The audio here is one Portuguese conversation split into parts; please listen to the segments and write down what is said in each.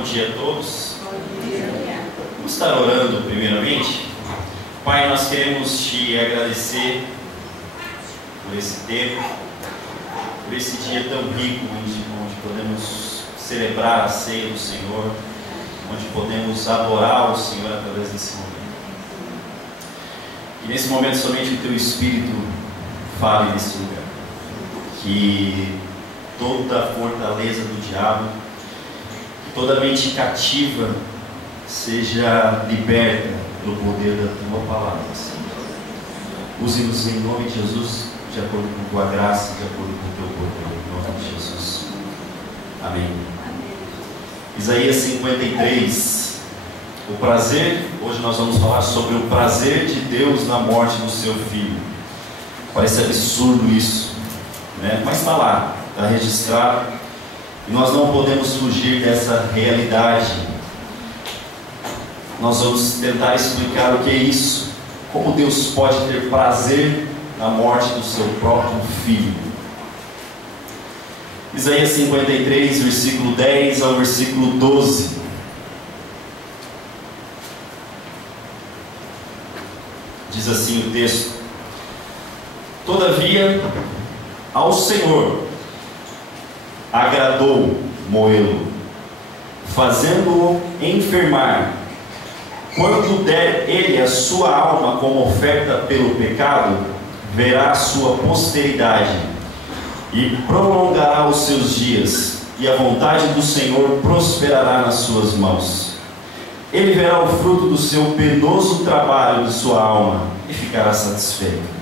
bom dia a todos. Vamos estar orando primeiramente. Pai, nós queremos te agradecer por esse tempo, por esse dia tão rico onde podemos celebrar a ceia do Senhor, onde podemos adorar o Senhor através desse momento. E nesse momento somente o Teu Espírito fale nesse lugar, que toda a fortaleza do diabo, que toda a mente cativa seja liberta pelo poder da Tua palavra, Senhor. Use-nos em nome de Jesus, de acordo com Tua graça, de acordo com o Teu poder, em nome de Jesus. Amém. Isaías 53, o prazer. Hoje nós vamos falar sobre o prazer de Deus na morte do seu filho. Parece absurdo isso, né? Mas está lá, está registrado, e nós não podemos fugir dessa realidade. Nós vamos tentar explicar o que é isso, como Deus pode ter prazer na morte do seu próprio filho. Isaías 53, versículo 10 ao versículo 12. Diz assim o texto: Todavia, ao Senhor agradou moê-lo, fazendo-o enfermar. Quando der ele a sua alma como oferta pelo pecado, verá a sua posteridade e prolongará os seus dias, e a vontade do Senhor prosperará nas suas mãos. Ele verá o fruto do seu penoso trabalho de sua alma e ficará satisfeito.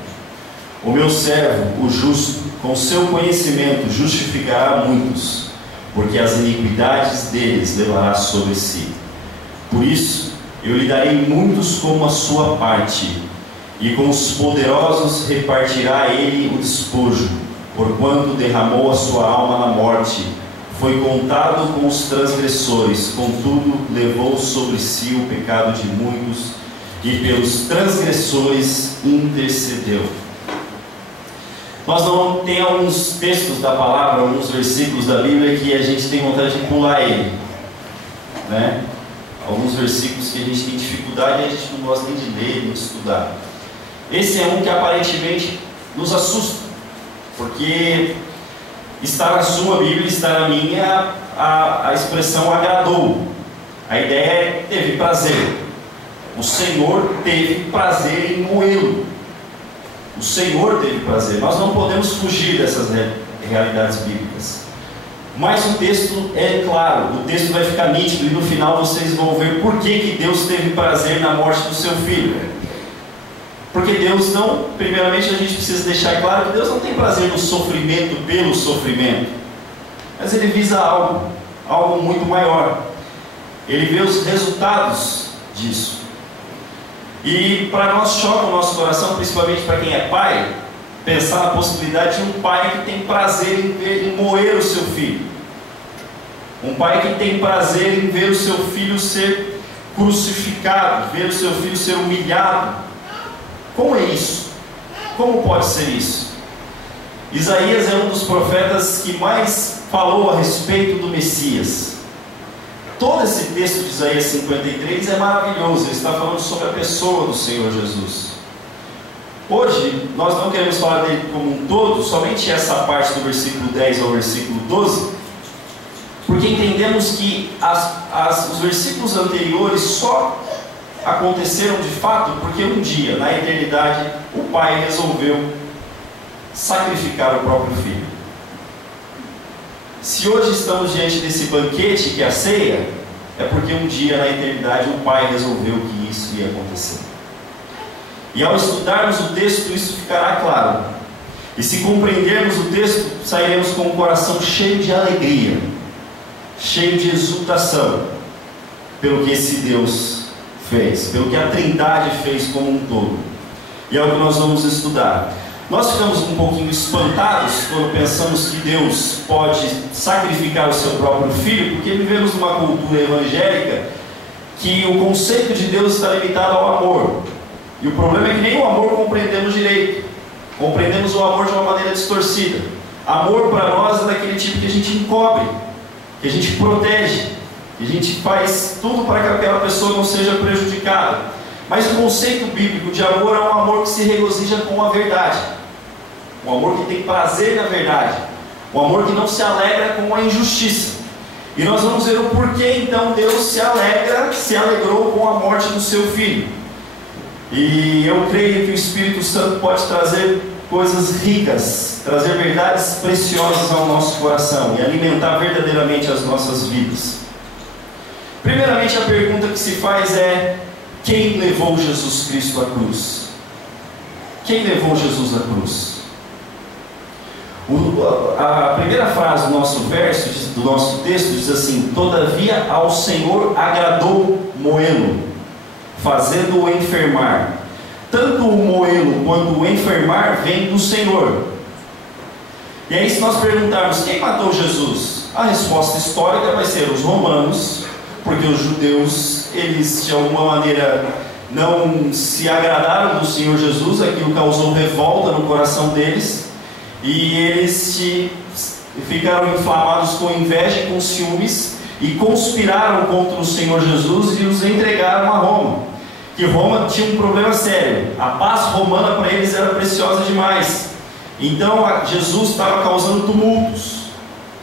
O meu servo, o justo, com seu conhecimento justificará muitos, porque as iniquidades deles levará sobre si. Por isso, eu lhe darei muitos como a sua parte, e com os poderosos repartirá ele o despojo, porquanto derramou a sua alma na morte, foi contado com os transgressores, contudo levou sobre si o pecado de muitos, e pelos transgressores intercedeu. Nós não tem alguns textos da palavra, alguns versículos da Bíblia que a gente tem vontade de pular ele, né? Alguns versículos que a gente tem dificuldade e a gente não gosta nem de ler, nem de estudar. Esse é um que aparentemente nos assusta, porque está na sua Bíblia, está na minha, a expressão agradou. A ideia é teve prazer. O Senhor teve prazer em moê-lo. O Senhor teve prazer. Nós não podemos fugir dessas realidades bíblicas. Mas o texto é claro, o texto vai ficar nítido, e no final vocês vão ver por que Deus teve prazer na morte do seu filho. Porque Deus não, primeiramente a gente precisa deixar claro que Deus não tem prazer no sofrimento pelo sofrimento, mas Ele visa algo muito maior. Ele vê os resultados disso. E para nós choca o nosso coração, principalmente para quem é pai, pensar na possibilidade de um pai que tem prazer em moer o seu filho. Um pai que tem prazer em ver o seu filho ser crucificado, ver o seu filho ser humilhado. Como é isso? Como pode ser isso? Isaías é um dos profetas que mais falou a respeito do Messias. Todo esse texto de Isaías 53 é maravilhoso. Ele está falando sobre a pessoa do Senhor Jesus. Hoje, nós não queremos falar dele como um todo, somente essa parte do versículo 10 ao versículo 12, porque entendemos que os versículos anteriores só aconteceram de fato porque um dia, na eternidade, o Pai resolveu sacrificar o próprio Filho. Se hoje estamos diante desse banquete que é a ceia, é porque um dia, na eternidade, o Pai resolveu que isso ia acontecer. E ao estudarmos o texto, isso ficará claro. E se compreendermos o texto, sairemos com o coração cheio de alegria, cheio de exultação, pelo que esse Deus fez, pelo que a Trindade fez como um todo. E é o que nós vamos estudar. Nós ficamos um pouquinho espantados quando pensamos que Deus pode sacrificar o seu próprio Filho, porque vivemos numa cultura evangélica que o conceito de Deus está limitado ao amor. E o problema é que nem o amor compreendemos direito. Compreendemos o amor de uma maneira distorcida. Amor para nós é daquele tipo que a gente encobre, que a gente protege, E a gente faz tudo para que aquela pessoa não seja prejudicada. Mas o conceito bíblico de amor é um amor que se regozija com a verdade. Um amor que tem prazer na verdade. Um amor que não se alegra com a injustiça. E nós vamos ver o porquê então Deus se alegrou com a morte do seu filho. E eu creio que o Espírito Santo pode trazer coisas ricas, trazer verdades preciosas ao nosso coração e alimentar verdadeiramente as nossas vidas. Primeiramente, a pergunta que se faz é: quem levou Jesus Cristo à cruz? Quem levou Jesus à cruz? A primeira frase do nosso verso, do nosso texto, diz assim: todavia ao Senhor agradou moê-lo, fazendo-o enfermar. Tanto o moê-lo quanto o enfermar vem do Senhor. E aí, se nós perguntarmos quem matou Jesus, a resposta histórica vai ser os romanos, porque os judeus, eles de alguma maneira não se agradaram do Senhor Jesus, aquilo causou revolta no coração deles, e eles ficaram inflamados com inveja e com ciúmes, e conspiraram contra o Senhor Jesus e os entregaram a Roma. Que Roma tinha um problema sério, a paz romana para eles era preciosa demais. Então Jesus estava causando tumultos,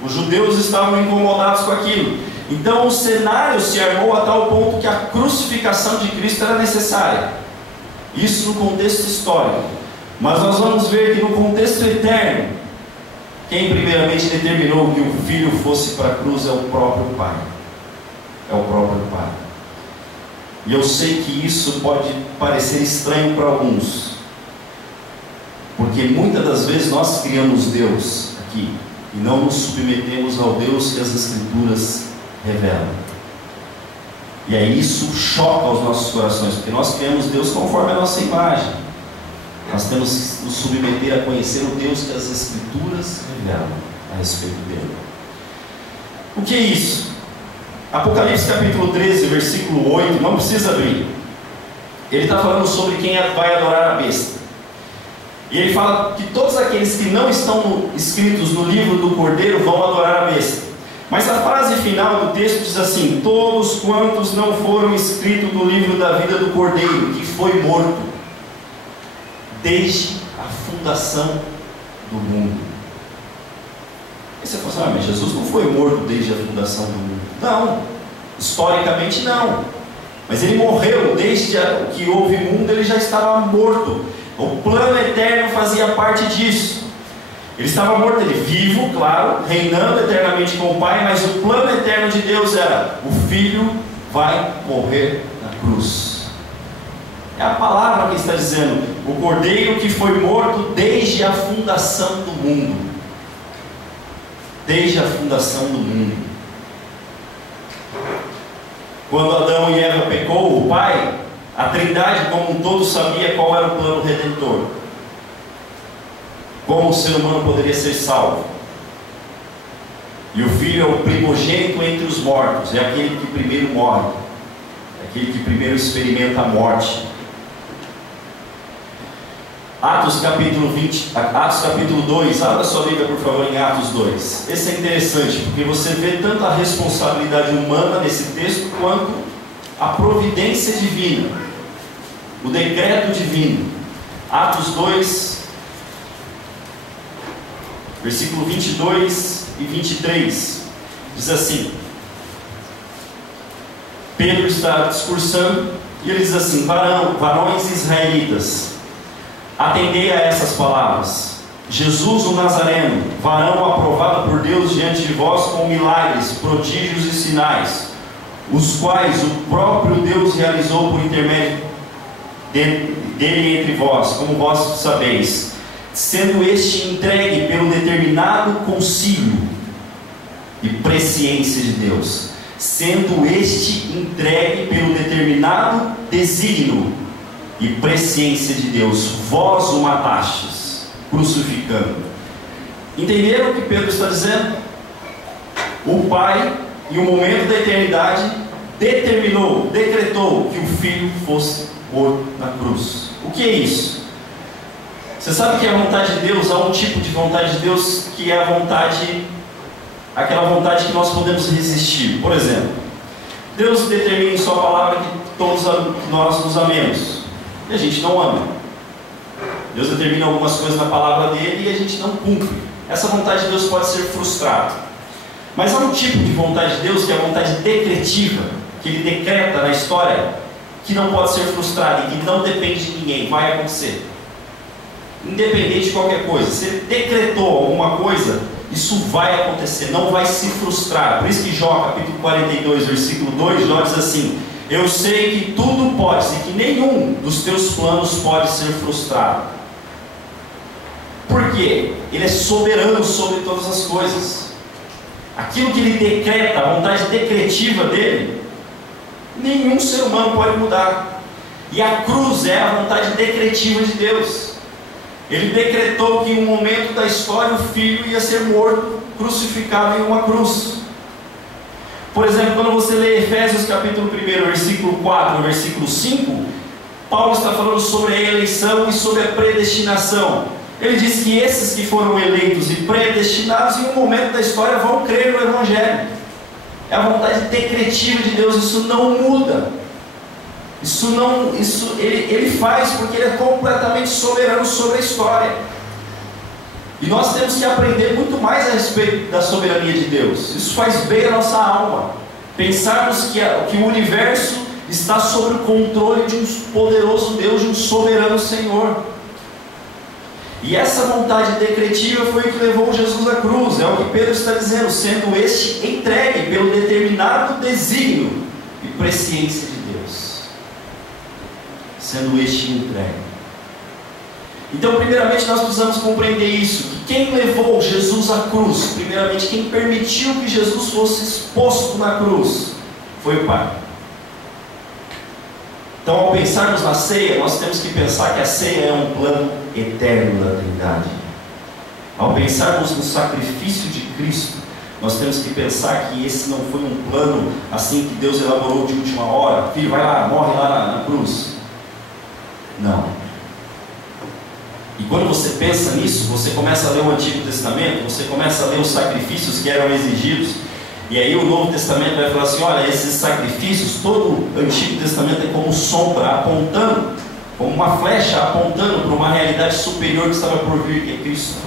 os judeus estavam incomodados com aquilo. Então o cenário se armou a tal ponto que a crucificação de Cristo era necessária. Isso no contexto histórico. Mas nós vamos ver que no contexto eterno, quem primeiramente determinou que o Filho fosse para a cruz é o próprio Pai. É o próprio Pai. E eu sei que isso pode parecer estranho para alguns, porque muitas das vezes nós criamos Deus aqui e não nos submetemos ao Deus que as Escrituras revelam. E aí isso choca os nossos corações, porque nós criamos Deus conforme a nossa imagem. Nós temos que nos submeter a conhecer o Deus que as Escrituras revelam a respeito dele. O que é isso? Apocalipse capítulo 13, versículo 8, não precisa abrir. Ele está falando sobre quem vai adorar a besta. E ele fala que todos aqueles que não estão escritos no livro do Cordeiro vão adorar a besta. Mas a frase final do texto diz assim: todos quantos não foram escritos no livro da vida do Cordeiro, que foi morto desde a fundação do mundo. E você fala assim: mas Jesus não foi morto desde a fundação do mundo. Não, historicamente não. Mas ele morreu desde que houve mundo, ele já estava morto. O plano eterno fazia parte disso. Ele estava morto, ele vivo, claro, reinando eternamente com o Pai, mas o plano eterno de Deus era: o Filho vai morrer na cruz. É a palavra que está dizendo: o Cordeiro que foi morto desde a fundação do mundo. Desde a fundação do mundo. Quando Adão e Eva pecou, o Pai, a Trindade como um todo sabia qual era o plano redentor. Como o ser humano poderia ser salvo. E o Filho é o primogênito entre os mortos, é aquele que primeiro morre, é aquele que primeiro experimenta a morte. Atos capítulo 2, abra sua Bíblia por favor em Atos 2. Esse é interessante, porque você vê tanto a responsabilidade humana nesse texto, quanto a providência divina, o decreto divino. Atos 2, versículo 22 e 23, diz assim: Pedro está discursando, e ele diz assim: varões israelitas, atendei a essas palavras. Jesus o Nazareno, varão aprovado por Deus diante de vós com milagres, prodígios e sinais, os quais o próprio Deus realizou por intermédio dele entre vós, como vós sabeis, sendo este entregue pelo determinado concílio e presciência de Deus, sendo este entregue pelo determinado desígnio e presciência de Deus, vós o matastes, crucificando. Entenderam o que Pedro está dizendo? O Pai, em um momento da eternidade, decretou que o Filho fosse morto na cruz. O que é isso? Você sabe que a vontade de Deus, há um tipo de vontade de Deus que é a vontade, aquela vontade que nós podemos resistir. Por exemplo, Deus determina em sua palavra que todos nós nos amemos, e a gente não ama. Deus determina algumas coisas na palavra dele e a gente não cumpre. Essa vontade de Deus pode ser frustrada. Mas há um tipo de vontade de Deus que é a vontade decretiva, que Ele decreta na história, que não pode ser frustrada e que não depende de ninguém, vai acontecer. Independente de qualquer coisa, se Ele decretou alguma coisa, isso vai acontecer, não vai se frustrar. Por isso que Jó, capítulo 42, versículo 2, Jó diz assim: eu sei que tudo pode, e que nenhum dos teus planos pode ser frustrado. Por quê? Ele é soberano sobre todas as coisas. Aquilo que Ele decreta, a vontade decretiva dele, nenhum ser humano pode mudar. E a cruz é a vontade decretiva de Deus. Ele decretou que em um momento da história o Filho ia ser morto, crucificado em uma cruz. Por exemplo, quando você lê Efésios capítulo 1, versículo 4, versículo 5, Paulo está falando sobre a eleição e sobre a predestinação. Ele diz que esses que foram eleitos e predestinados em um momento da história vão crer no Evangelho. É a vontade decretiva de Deus, isso não muda. Ele faz porque Ele é completamente soberano sobre a história. E nós temos que aprender muito mais a respeito da soberania de Deus. Isso faz bem a nossa alma. Pensarmos que o universo está sob o controle de um poderoso Deus, de um soberano Senhor. E essa vontade decretiva foi o que levou Jesus à cruz. É o que Pedro está dizendo, sendo este entregue pelo determinado desígnio e presciência de Deus. Sendo este entregue. Então, primeiramente, nós precisamos compreender isso, que quem levou Jesus à cruz, primeiramente, quem permitiu que Jesus fosse exposto na cruz, foi o Pai. Então, ao pensarmos na ceia, nós temos que pensar que a ceia é um plano eterno da Trindade. Ao pensarmos no sacrifício de Cristo, nós temos que pensar que esse não foi um plano assim que Deus elaborou de última hora. Filho, vai lá, morre lá na cruz. Não. E quando você pensa nisso, você começa a ler o Antigo Testamento, você começa a ler os sacrifícios que eram exigidos. E aí o Novo Testamento vai falar assim: olha, esses sacrifícios, todo o Antigo Testamento é como sombra, apontando, como uma flecha apontando para uma realidade superior que estava por vir, que é Cristo.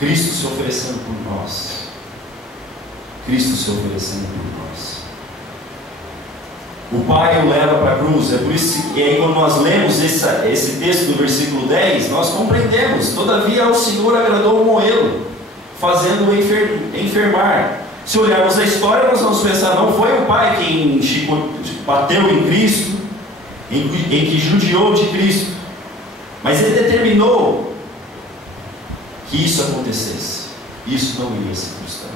Cristo se oferecendo por nós. Cristo se oferecendo por nós. O Pai o leva para a cruz. É por isso que aí, quando nós lemos esse texto do versículo 10, nós compreendemos: todavia ao Senhor agradou moê-lo, fazendo-o enfermar. Se olharmos a história, nós vamos pensar: não foi o Pai quem bateu em Cristo, em que judiou de Cristo, mas Ele determinou que isso acontecesse. Isso não iria se frustrar.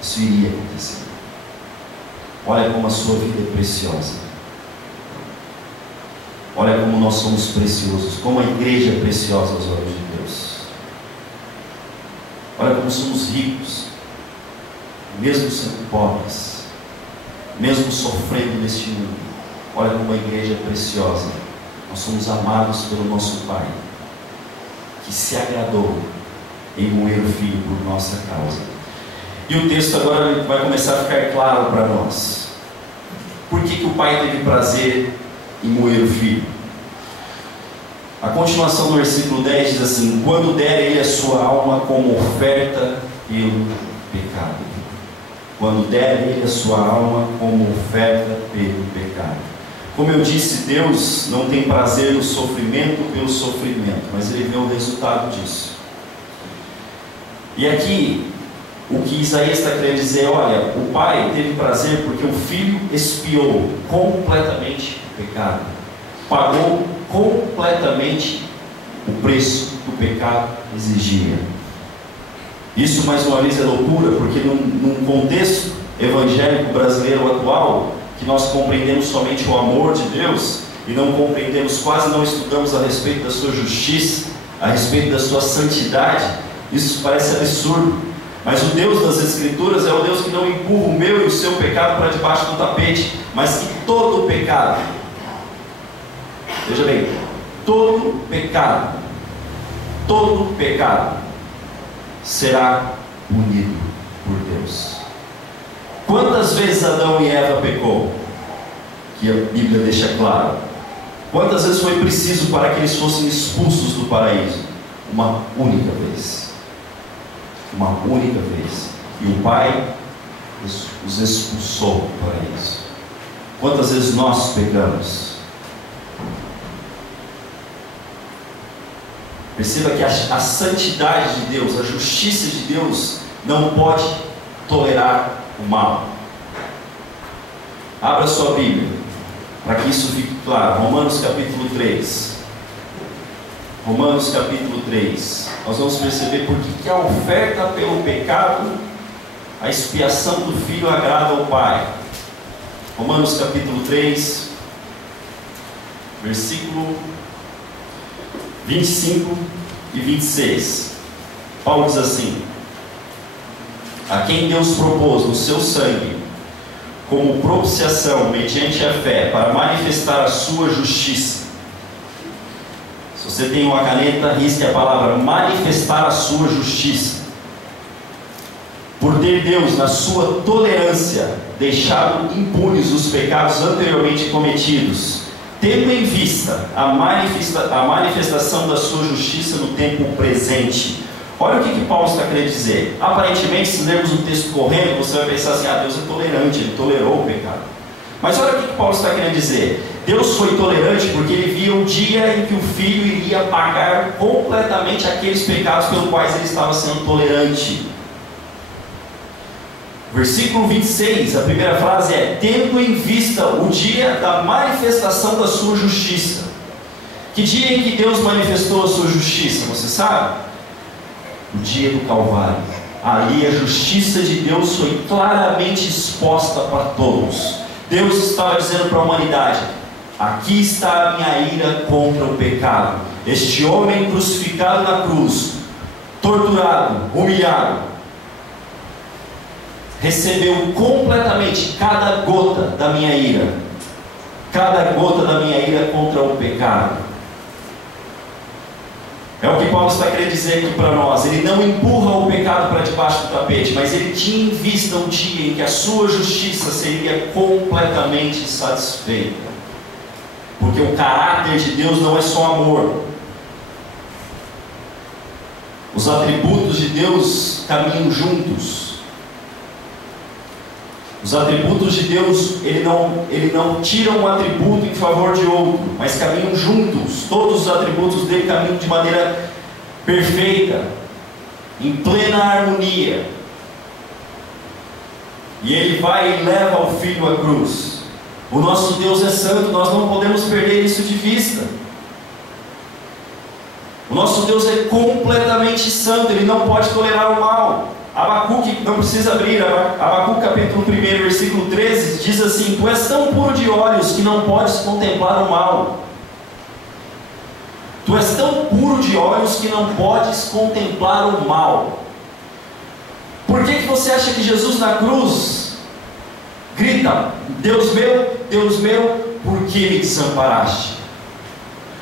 Isso iria acontecer. Olha como a sua vida é preciosa. Olha como nós somos preciosos, como a igreja é preciosa aos olhos de Deus. Olha como somos ricos, mesmo sendo pobres, mesmo sofrendo neste mundo. Olha como a igreja é preciosa. Nós somos amados pelo nosso Pai, que se agradou em moer o Filho por nossa causa. E o texto agora vai começar a ficar claro para nós. Por que o Pai teve prazer em moer o Filho? A continuação do versículo 10 diz assim: quando der Ele a sua alma como oferta pelo pecado. Quando der Ele a sua alma como oferta pelo pecado. Como eu disse, Deus não tem prazer no sofrimento pelo sofrimento, mas Ele vê o resultado disso. E aqui, o que Isaías está querendo dizer: olha, o Pai teve prazer porque o Filho expiou completamente o pecado, pagou completamente o preço que o pecado exigia. Isso, mais uma vez, é loucura, porque num contexto evangélico brasileiro atual, que nós compreendemos somente o amor de Deus e não compreendemos, quase não estudamos a respeito da sua justiça, a respeito da sua santidade, isso parece absurdo. Mas o Deus das Escrituras é o Deus que não empurra o meu e o seu pecado para debaixo do tapete, mas que todo o pecado, veja bem, todo pecado será punido por Deus. Quantas vezes Adão e Eva pecou? Que a Bíblia deixa claro. Quantas vezes foi preciso para que eles fossem expulsos do paraíso? Uma única vez. Uma única vez. E o Pai os expulsou do paraíso. Quantas vezes nós pecamos? Perceba que a santidade de Deus, a justiça de Deus, não pode tolerar o mal. Abra sua Bíblia, para que isso fique claro. Romanos capítulo 3. Romanos capítulo 3. Nós vamos perceber por que a oferta pelo pecado, a expiação do Filho agrada ao Pai. Romanos capítulo 3, versículo 25 e 26. Paulo diz assim: a quem Deus propôs no seu sangue, como propiciação mediante a fé, para manifestar a sua justiça. Se você tem uma caneta, risque a palavra manifestar a sua justiça. Por ter Deus, na sua tolerância, deixado impunes os pecados anteriormente cometidos, tendo em vista a manifestação da sua justiça no tempo presente. Olha o que Paulo está querendo dizer. Aparentemente, se lermos o texto correndo, você vai pensar assim: Deus é tolerante, Ele tolerou o pecado. Mas olha o que Paulo está querendo dizer. Deus foi tolerante porque Ele via o dia em que o Filho iria pagar completamente aqueles pecados pelos quais Ele estava sendo tolerante. Versículo 26, a primeira frase é: tendo em vista o dia da manifestação da sua justiça. Que dia em que Deus manifestou a sua justiça, você sabe? O dia do Calvário. Ali a justiça de Deus foi claramente exposta para todos. Deus estava dizendo para a humanidade: aqui está a minha ira contra o pecado. Este homem crucificado na cruz, torturado, humilhado, recebeu completamente cada gota da minha ira. Cada gota da minha ira contra o pecado. É o que Paulo está querendo dizer aqui para nós. Ele não empurra o pecado para debaixo do tapete, mas ele tinha em vista um dia em que a sua justiça seria completamente satisfeita. Porque o caráter de Deus não é só amor. Os atributos de Deus caminham juntos. Os atributos de Deus, ele não tira um atributo em favor de outro, mas caminham juntos. Todos os atributos dele caminham de maneira perfeita, em plena harmonia. E ele vai e leva o Filho à cruz. O nosso Deus é santo, nós não podemos perder isso de vista. O nosso Deus é completamente santo, Ele não pode tolerar o mal. Abacuque, não precisa abrir, Abacuque capítulo 1, versículo 13, diz assim: tu és tão puro de olhos que não podes contemplar o mal. Tu és tão puro de olhos que não podes contemplar o mal. Por que você acha que Jesus na cruz grita: Deus meu, por que me desamparaste?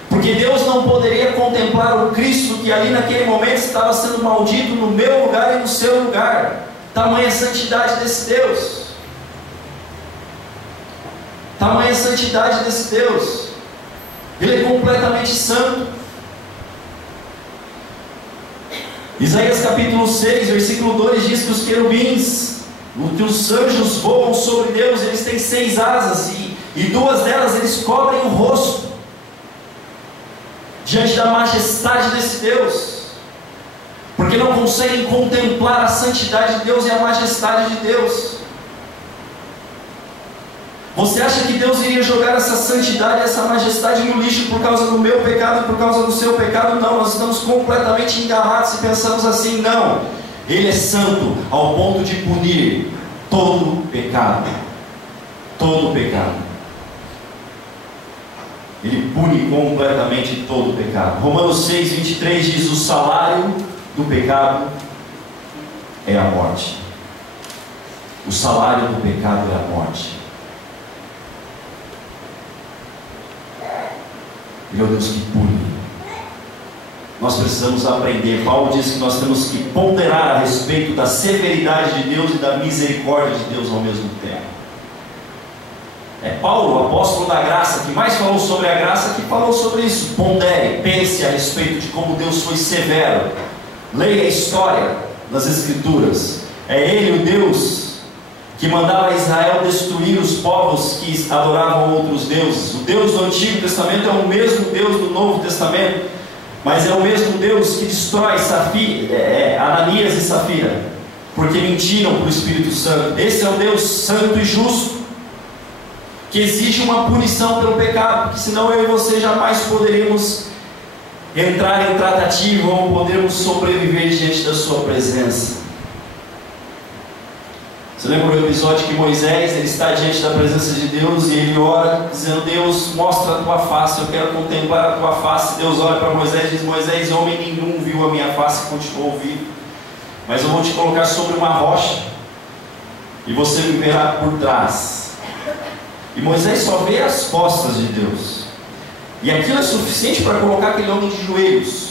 Porque Deus não poderia contemplar o Cristo que ali naquele momento estava sendo maldito no meu lugar e no seu lugar. Tamanha santidade desse Deus. Tamanha santidade desse Deus. Ele é completamente santo. Isaías capítulo 6, versículo 2 diz que os querubins, que os anjos voam sobre Deus. Eles têm 6 asas e 2 delas eles cobrem o rosto diante da majestade desse Deus, porque não conseguem contemplar a santidade de Deus e a majestade de Deus. Você acha que Deus iria jogar essa santidade, essa majestade no lixo por causa do meu pecado e por causa do seu pecado? Não, nós estamos completamente enganados se pensamos assim. Não, Ele é santo ao ponto de punir todo pecado. Todo pecado. Ele pune completamente todo o pecado. Romanos 6, 23 diz: o salário do pecado é a morte. O salário do pecado é a morte. Ele é o Deus que pune. nós precisamos aprender. Paulo diz que nós temos que ponderar a respeito da severidade de Deus e da misericórdia de Deus ao mesmo tempo. É Paulo, o apóstolo da graça, que mais falou sobre a graça, que falou sobre isso. Pondere, pense a respeito de como Deus foi severo. Leia a história das Escrituras. É Ele o Deus que mandava Israel destruir os povos que adoravam outros deuses. O Deus do Antigo Testamento é o mesmo Deus do Novo Testamento, mas é o mesmo Deus que destrói Ananias e Safira, porque mentiram para o Espírito Santo. Esse é o Deus santo e justo, que exige uma punição pelo pecado, porque senão eu e você jamais poderíamos entrar em tratativa ou podermos sobreviver diante da sua presença. Você lembra do episódio que Moisés, ele está diante da presença de Deus e ele ora dizendo: Deus, mostra a tua face, eu quero contemplar a tua face. Deus olha para Moisés e diz: Moisés, homem nenhum viu a minha face e continuou vivo, mas eu vou te colocar sobre uma rocha e você me verá por trás. E Moisés só vê as costas de Deus, e aquilo é suficiente para colocar aquele homem de joelhos.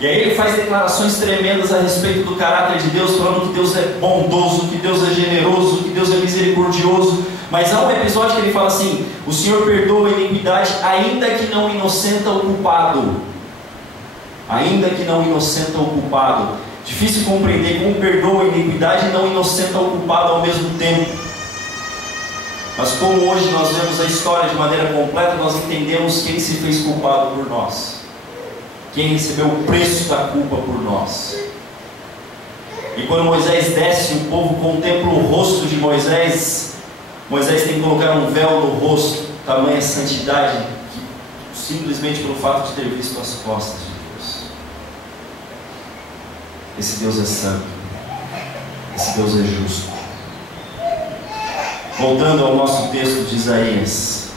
E aí ele faz declarações tremendas a respeito do caráter de Deus, falando que Deus é bondoso, que Deus é generoso, que Deus é misericordioso. Mas há um episódio que ele fala assim: o Senhor perdoa a iniquidade, ainda que não inocenta o culpado. Ainda que não inocenta o culpado. Difícil compreender como perdoa a iniquidade e não inocenta o culpado ao mesmo tempo. Mas como hoje nós vemos a história de maneira completa, nós entendemos quem se fez culpado por nós, quem recebeu o preço da culpa por nós. E quando Moisés desce, o povo contempla o rosto de Moisés. Moisés tem que colocar um véu no rosto, tamanha santidade, que, simplesmente pelo fato de ter visto as costas de Deus. Esse Deus é santo, esse Deus é justo. Voltando ao nosso texto de Isaías,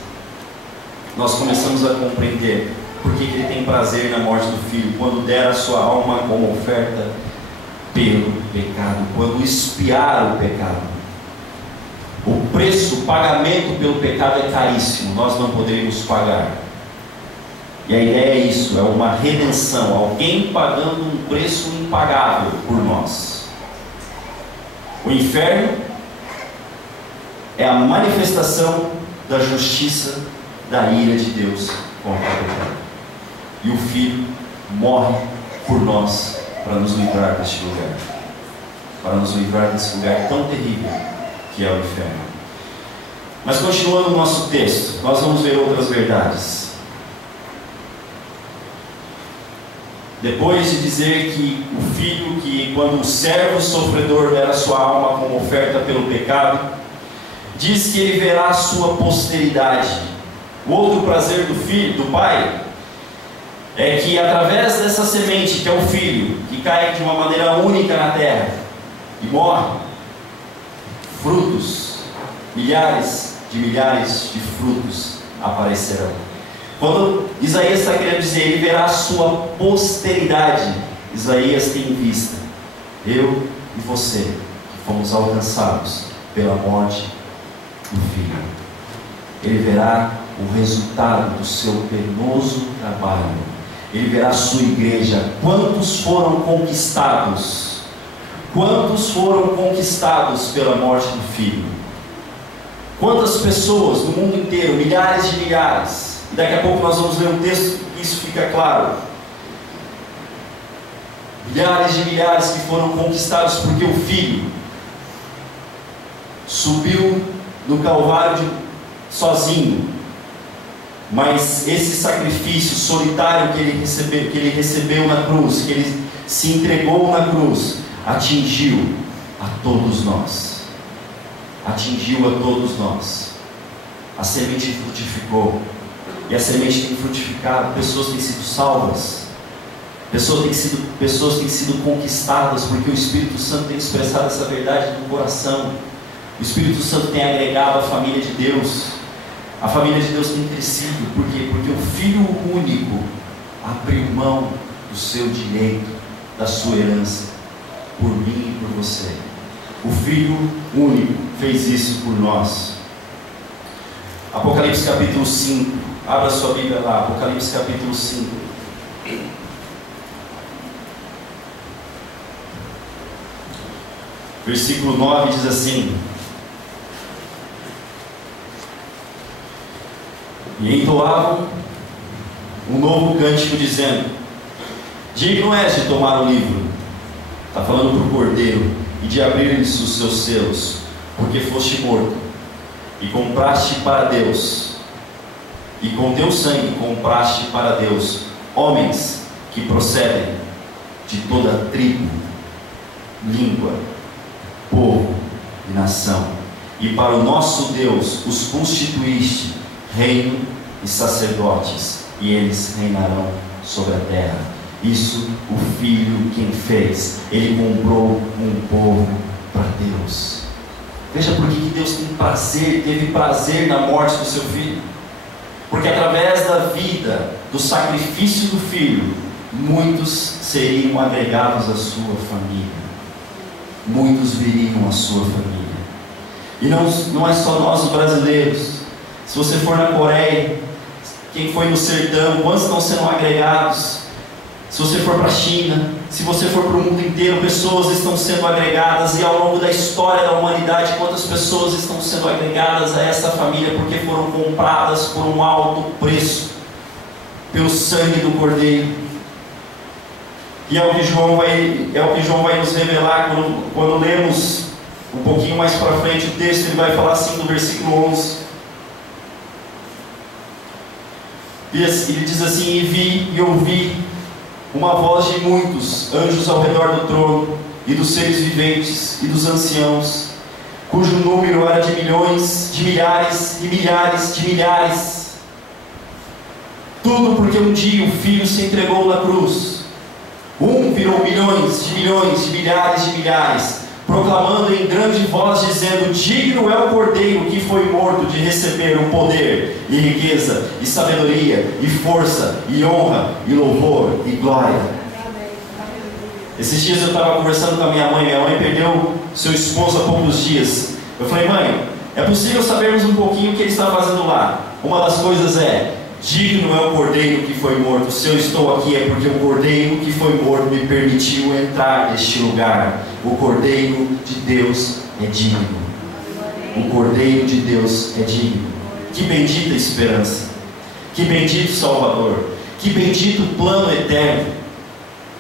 nós começamos a compreender por que ele tem prazer na morte do filho, quando der a sua alma como oferta pelo pecado, quando expiar o pecado. O preço, o pagamento pelo pecado é caríssimo, nós não poderíamos pagar. E a ideia é isso, é uma redenção, alguém pagando um preço impagável por nós. O inferno é a manifestação da justiça, da ira de Deus contra o pecado. E o Filho morre por nós para nos livrar deste lugar, para nos livrar desse lugar tão terrível que é o inferno. Mas continuando o nosso texto, nós vamos ver outras verdades. Depois de dizer que o Filho, que quando o servo sofredor der a sua alma como oferta pelo pecado, diz que ele verá a sua posteridade. O outro prazer do filho, do pai, é que através dessa semente, que é o filho, que cai de uma maneira única na terra e morre, frutos, milhares de frutos aparecerão. Quando Isaías está querendo dizer, ele verá a sua posteridade, Isaías tem em vista eu e você, que fomos alcançados pela morte do Filho. Ele verá o resultado do seu penoso trabalho. Ele verá a sua igreja. Quantos foram conquistados? Quantos foram conquistados pela morte do Filho? Quantas pessoas no mundo inteiro? Milhares de milhares. E daqui a pouco nós vamos ler um texto que isso fica claro. Milhares de milhares que foram conquistados porque o Filho subiu no Calvário sozinho, mas esse sacrifício solitário que ele recebeu na cruz, que ele se entregou na cruz, atingiu a todos nós. Atingiu a todos nós. A semente frutificou, e a semente tem frutificado. Pessoas têm sido salvas, pessoas têm sido conquistadas, porque o Espírito Santo tem expressado essa verdade no coração. O Espírito Santo tem agregado a família de Deus. A família de Deus tem crescido. Por quê? Porque o Filho único abriu mão do seu direito, da sua herança, por mim e por você. O Filho único fez isso por nós. Apocalipse capítulo 5. Abra sua Bíblia lá, Apocalipse capítulo 5. versículo 9 diz assim: e entoavam um novo cântico dizendo: digno és de tomar o livro, está falando para o Cordeiro, e de abrir-lhes os seus selos, porque foste morto e compraste para Deus, e com teu sangue compraste para Deus homens que procedem de toda tribo, língua, povo e nação, e para o nosso Deus os constituíste reino e sacerdotes, e eles reinarão sobre a terra. Isso o Filho quem fez. Ele comprou um povo para Deus. Veja por que Deus teve prazer na morte do seu Filho. Porque através da vida, do sacrifício do Filho, muitos seriam agregados à sua família. Muitos viriam à sua família. E não é só nós os brasileiros. Se você for na Coreia, quem foi no sertão, quantos estão sendo agregados? Se você for para a China, se você for para o mundo inteiro, pessoas estão sendo agregadas. E ao longo da história da humanidade, quantas pessoas estão sendo agregadas a essa família porque foram compradas por um alto preço, pelo sangue do Cordeiro. E é o que João vai nos revelar quando lemos um pouquinho mais para frente o texto. Ele vai falar assim no versículo 11. Ele diz assim: e vi e ouvi uma voz de muitos anjos ao redor do trono, e dos seres viventes, e dos anciãos, cujo número era de milhões, de milhares, e milhares, de milhares. Tudo porque um dia o Filho se entregou na cruz. Um virou milhões, de milhares, de milhares, proclamando em grande voz, dizendo: digno é o Cordeiro que foi morto de receber o poder, e riqueza, e sabedoria, e força, e honra, e louvor, e glória. Esses dias eu estava conversando com a minha mãe perdeu seu esposo há poucos dias. Eu falei: mãe, é possível sabermos um pouquinho o que ele está fazendo lá? Uma das coisas é: digno é o Cordeiro que foi morto. Se eu estou aqui é porque o Cordeiro que foi morto me permitiu entrar neste lugar. O Cordeiro de Deus é digno. O Cordeiro de Deus é digno. Que bendita esperança. Que bendito Salvador. Que bendito plano eterno,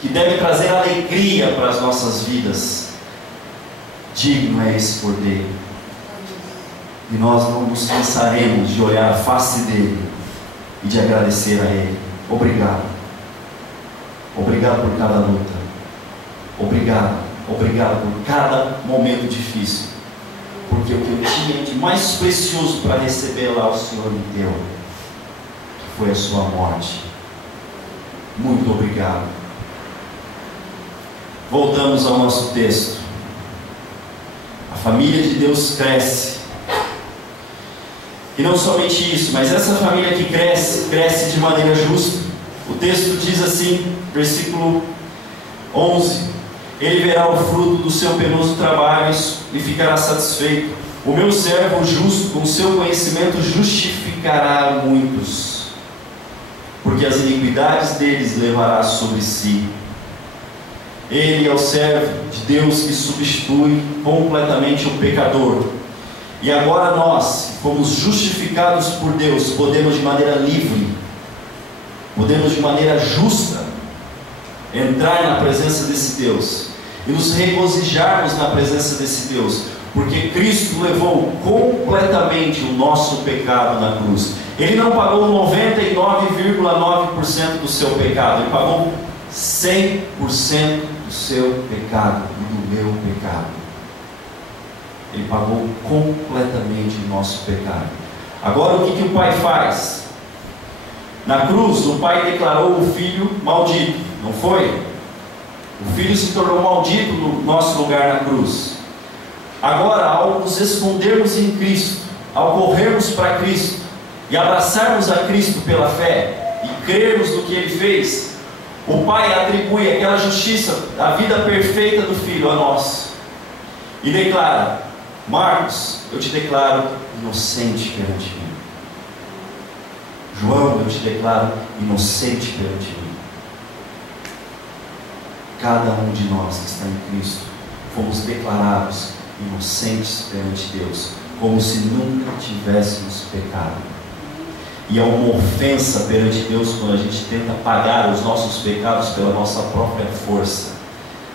que deve trazer alegria para as nossas vidas. Digno é esse Cordeiro. E nós não nos cansaremos de olhar a face dele e de agradecer a Ele. Obrigado. Obrigado por cada luta. Obrigado por cada momento difícil. Porque o que eu tinha de mais precioso para receber lá, o Senhor me deu, que foi a sua morte. Muito obrigado. Voltamos ao nosso texto. A família de Deus cresce. E não somente isso, mas essa família que cresce de maneira justa. O texto diz assim, versículo 11: ele verá o fruto do seu penoso trabalho e ficará satisfeito. O meu servo justo, com seu conhecimento, justificará muitos, porque as iniquidades deles levará sobre si. Ele é o servo de Deus que substitui completamente o pecador. E agora nós, fomos justificados por Deus, podemos de maneira livre, podemos de maneira justa entrar na presença desse Deus e nos regozijarmos na presença desse Deus, porque Cristo levou completamente o nosso pecado na cruz. Ele não pagou 99,9% do seu pecado, Ele pagou 100% do seu pecado e do meu pecado. Ele pagou completamente o nosso pecado. Agora o que o Pai faz? Na cruz o Pai declarou o Filho maldito, não foi? O Filho se tornou maldito no nosso lugar na cruz. Agora, ao nos escondermos em Cristo, ao corrermos para Cristo e abraçarmos a Cristo pela fé e crermos no que Ele fez, o Pai atribui aquela justiça, a vida perfeita do Filho a nós e declara: Marcos, eu te declaro inocente perante mim. João, eu te declaro inocente perante mim. Cada um de nós que está em Cristo, fomos declarados inocentes perante Deus, como se nunca tivéssemos pecado. E é uma ofensa perante Deus quando a gente tenta pagar os nossos pecados pela nossa própria força.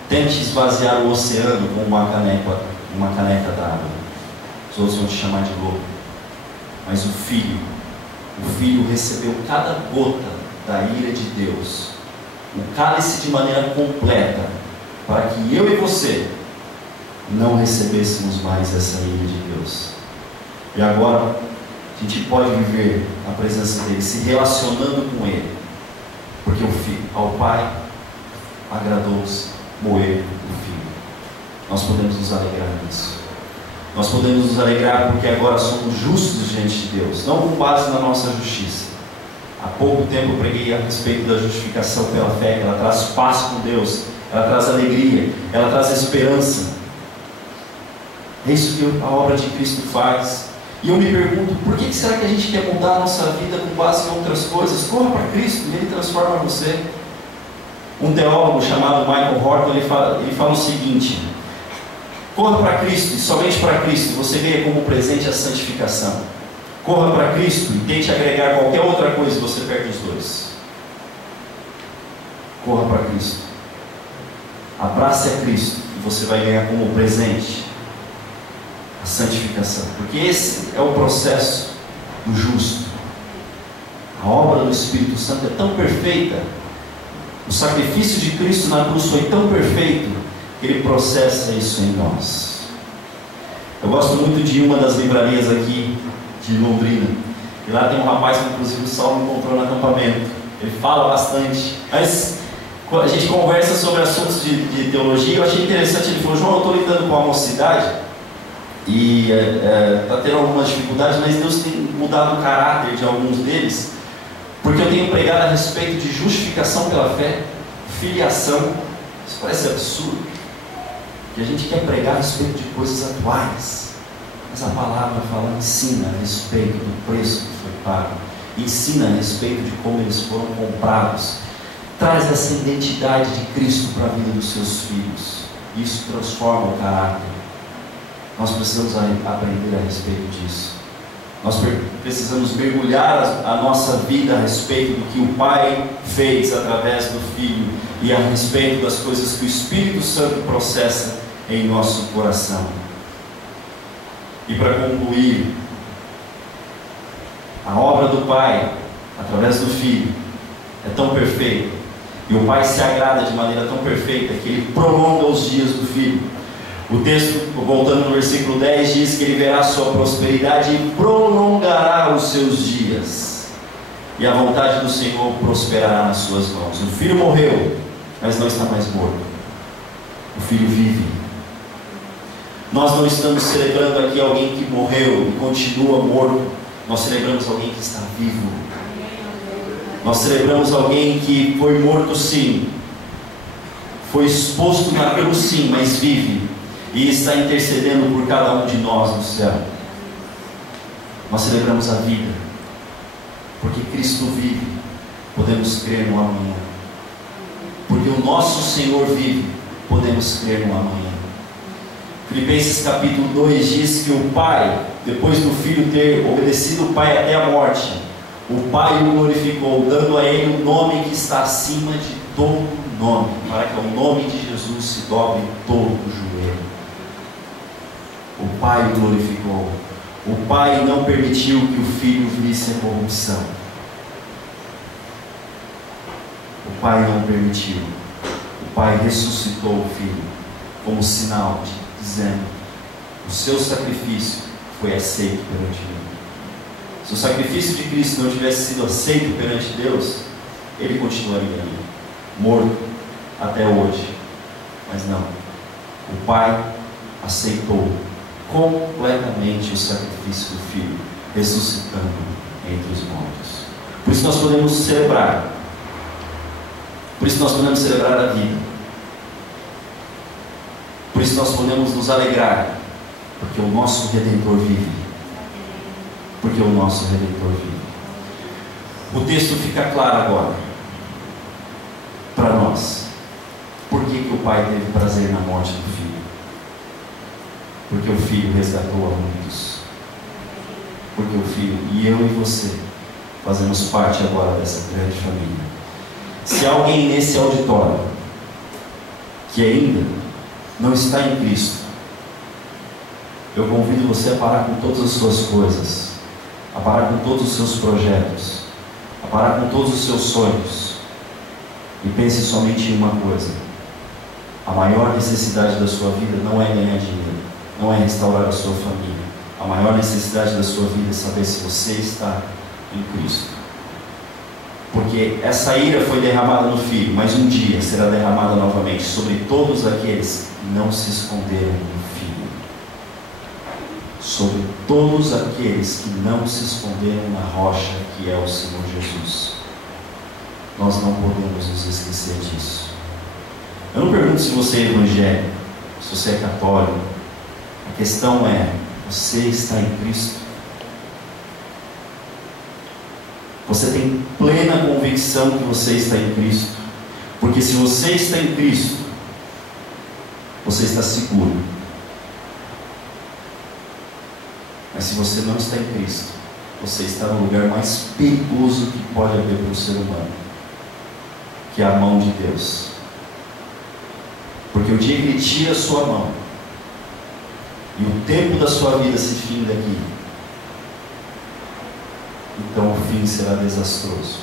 Tente esvaziar o oceano com uma caneca d'água. Os outros vão te chamar de louco. Mas o Filho recebeu cada gota da ira de Deus, o cálice de maneira completa, para que eu e você não recebêssemos mais essa ira de Deus. E agora a gente pode viver na presença dele, se relacionando com ele, porque o Filho, ao Pai agradou-se moer o Filho. Nós podemos nos alegrar nisso. Nós podemos nos alegrar porque agora somos justos diante de Deus, não com base na nossa justiça. Há pouco tempo eu preguei a respeito da justificação pela fé, que ela traz paz com Deus, ela traz alegria, ela traz esperança. É isso que a obra de Cristo faz. E eu me pergunto, por que será que a gente quer mudar a nossa vida com base em outras coisas? Corra para Cristo e Ele transforma você. Um teólogo chamado Michael Horton, ele fala o seguinte: corra para Cristo e somente para Cristo você ganha como presente a santificação. Corra para Cristo e tente agregar qualquer outra coisa e você perde os dois. Corra para Cristo. Abrace a Cristo e você vai ganhar como presente a santificação. Porque esse é o processo do justo. A obra do Espírito Santo é tão perfeita. O sacrifício de Cristo na cruz foi tão perfeito que Ele processa isso em nós. Eu gosto muito de uma das livrarias aqui de Londrina. E lá tem um rapaz que inclusive o Saulo encontrou no acampamento. Ele fala bastante. Mas a gente conversa sobre assuntos de teologia. Eu achei interessante. Ele falou: João, eu estou lidando com a mocidade e está tendo algumas dificuldades, mas Deus tem mudado o caráter de alguns deles, porque eu tenho pregado a respeito de justificação pela fé, filiação. Isso parece absurdo, que a gente quer pregar a respeito de coisas atuais, mas a palavra fala, ensina a respeito do preço que foi pago, ensina a respeito de como eles foram comprados, traz essa identidade de Cristo para a vida dos seus filhos. Isso transforma o caráter. Nós precisamos aprender a respeito disso. Nós precisamos mergulhar a nossa vida a respeito do que o Pai fez através do Filho e a respeito das coisas que o Espírito Santo processa em nosso coração. E para concluir, a obra do Pai através do Filho é tão perfeita, e o Pai se agrada de maneira tão perfeita que Ele prolonga os dias do Filho. O texto, voltando no versículo 10, diz que Ele verá a sua prosperidade e prolongará os seus dias, e a vontade do Senhor prosperará nas suas mãos. O Filho morreu, mas não está mais morto. O Filho vive. Nós não estamos celebrando aqui alguém que morreu e continua morto. Nós celebramos alguém que está vivo. Nós celebramos alguém que foi morto sim, foi exposto na cruz sim, mas vive e está intercedendo por cada um de nós no céu. Nós celebramos a vida, porque Cristo vive, podemos crer no amanhã. Porque o nosso Senhor vive, podemos crer no amanhã. Filipenses capítulo 2 diz que o Pai, depois do Filho ter obedecido o Pai até a morte, o Pai o glorificou, dando a Ele o nome que está acima de todo nome, para que ao nome de Jesus se dobre todo o joelho. O Pai o glorificou. O Pai não permitiu que o Filho visse a corrupção. O Pai não permitiu. O Pai ressuscitou o Filho como sinal dizendo: o seu sacrifício foi aceito perante mim. Se o sacrifício de Cristo não tivesse sido aceito perante Deus, Ele continuaria ali, morto até hoje. Mas não, o Pai aceitou completamente o sacrifício do Filho, ressuscitando entre os mortos. Por isso nós podemos celebrar. Por isso nós podemos celebrar a vida. Por isso nós podemos nos alegrar, porque o nosso Redentor vive. Porque o nosso Redentor vive. O texto fica claro agora para nós. Por que o Pai teve prazer na morte do Filho? Porque o Filho resgatou a muitos. Porque o Filho, e eu e você, fazemos parte agora dessa grande família. Se há alguém nesse auditório que ainda não está em Cristo, eu convido você a parar com todas as suas coisas, a parar com todos os seus projetos, a parar com todos os seus sonhos, e pense somente em uma coisa: a maior necessidade da sua vida não é ganhar dinheiro, não é restaurar a sua família. A maior necessidade da sua vida é saber se você está em Cristo. Porque essa ira foi derramada no Filho, mas um dia será derramada novamente sobre todos aqueles que não se esconderam no Filho. Sobre todos aqueles que não se esconderam na rocha que é o Senhor Jesus. Nós não podemos nos esquecer disso. Eu não pergunto se você é evangélico, se você é católico. A questão é: você está em Cristo? Você tem plena convicção que você está em Cristo? Porque se você está em Cristo, você está seguro. Mas se você não está em Cristo, você está no lugar mais perigoso que pode haver para o ser humano, que é a mão de Deus. Porque o dia que Ele tira a sua mão e o tempo da sua vida se finda aqui, então o fim será desastroso.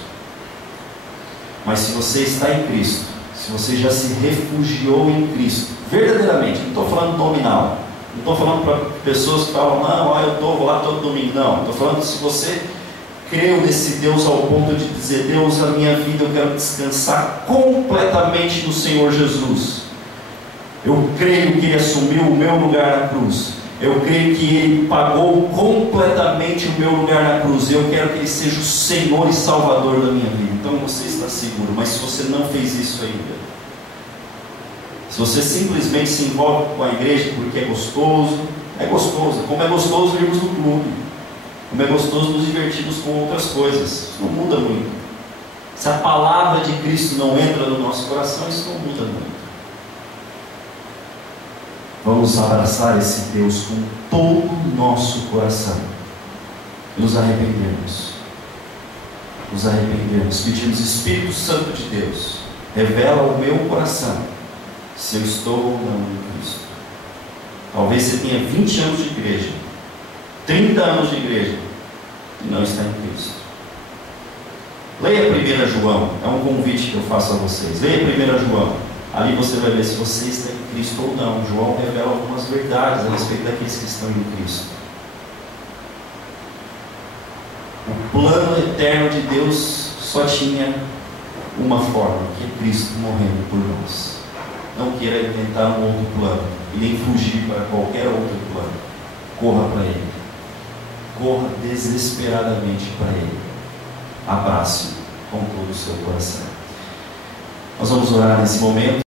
Mas se você está em Cristo, se você já se refugiou em Cristo, verdadeiramente, não estou falando nominal, não estou falando para pessoas que falam: não, eu vou lá todo domingo. Não, estou falando se você creu nesse Deus ao ponto de dizer: Deus, a minha vida eu quero descansar completamente no Senhor Jesus. Eu creio que Ele assumiu o meu lugar na cruz. Eu creio que Ele pagou completamente o meu lugar na cruz. Eu quero que Ele seja o Senhor e Salvador da minha vida. Então você está seguro. Mas se você não fez isso ainda, se você simplesmente se envolve com a igreja porque é gostoso, como é gostoso irmos no clube, como é gostoso nos divertirmos com outras coisas, isso não muda muito. Se a palavra de Cristo não entra no nosso coração, isso não muda muito. Vamos abraçar esse Deus com todo o nosso coração e nos arrependermos. Nos arrependermos, pedimos: Espírito Santo de Deus, revela ao meu coração se eu estou ou não em Cristo. Talvez você tenha 20 anos de igreja, 30 anos de igreja e não está em Cristo. Leia 1 João, é um convite que eu faço a vocês. Leia 1 João. Ali você vai ver se você está em Cristo ou não. João revela algumas verdades a respeito daqueles que estão em Cristo. O plano eterno de Deus só tinha uma forma, que é Cristo morrendo por nós. Não queira inventar um outro plano e nem fugir para qualquer outro plano. Corra para Ele. Corra desesperadamente para Ele. Abrace-o com todo o seu coração. Nós vamos orar nesse momento.